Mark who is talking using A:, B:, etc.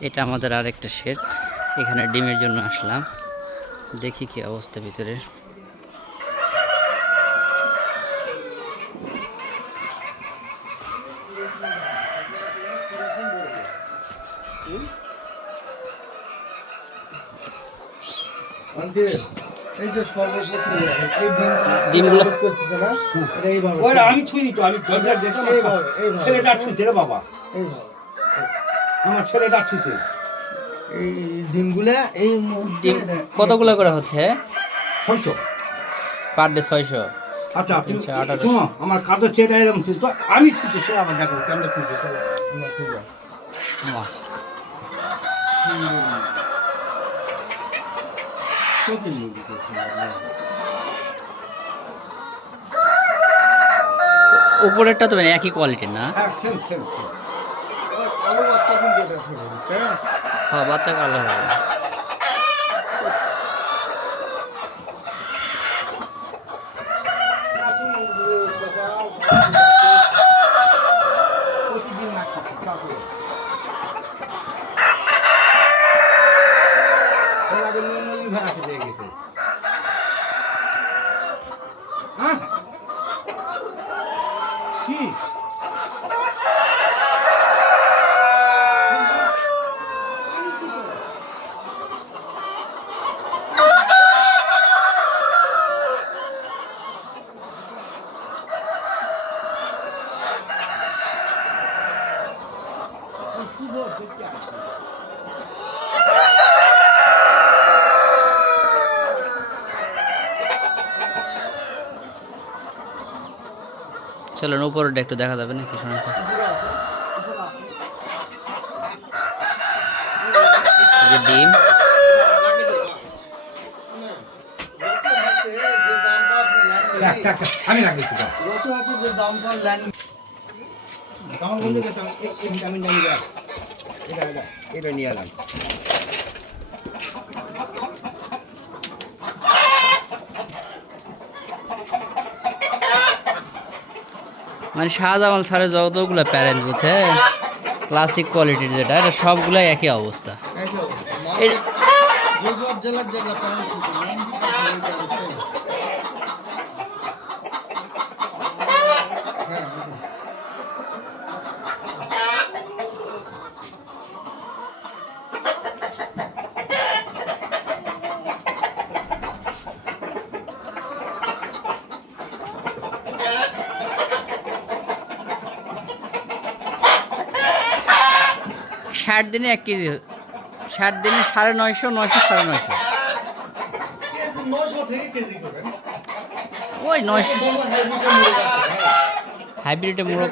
A: এটা আমাদের আরেকটা শেড। এখানে ডিমের জন্য আসলাম। দেখি কি অবস্থা ভিতরে।
B: আমি ছুঁইনি তো আমি। ছেলেটা রে বাবা।
C: এইভাবে
B: আমার ছেলেটা ছুঁছে
C: এই ডিমগুলা এই
A: ডিম কতগুলো করে হচ্ছে?
B: ছয়শো।
A: পার ডে ছয়শো।
B: আচ্ছা
A: আচ্ছা।
B: শোনো আমার কাজের ছেলেটা এরকম ছুঁচ তো আমি ছুঁছি সে আবার দেখো কেমন
C: না।
A: উপরেরটা তো মানে একই কোয়ালিটির না?
B: হ্যাঁ সেম সেম সেম
C: ওই
B: 작은 게 돼서 그랬죠? 아, 맞짱 갈라. Hmm.
A: চলুন উপরেরটা একটু দেখা যাবে নাকি শোনা ডিম।
B: আমি
C: আছে যে দামটা ল্যান্ড
B: আমার বন্ধু নিয়ে আয়। এটা এটা এটা নিয়ে এলাম
A: মানে শাহজামাল স্যারের যতগুলো প্যারেন্ট বুঝছে ক্লাসিক কোয়ালিটির যেটা এটা সবগুলাই একই অবস্থা।
C: জেলার যেগুলো প্যারেন্টস হচ্ছে, নাম কি তার ভুল প্যারেন্টস, তাই না? হ্যাঁ, হ্যাঁ।
A: ষাট দিনে এক কেজি ষাট দিনে সাড়ে নয়শো নয়শো সাড়ে নয়শো
C: কেজি 900 থেকে কেজি করবেন।
A: ওই নয়শো। হাইব্রিডে মোড়ক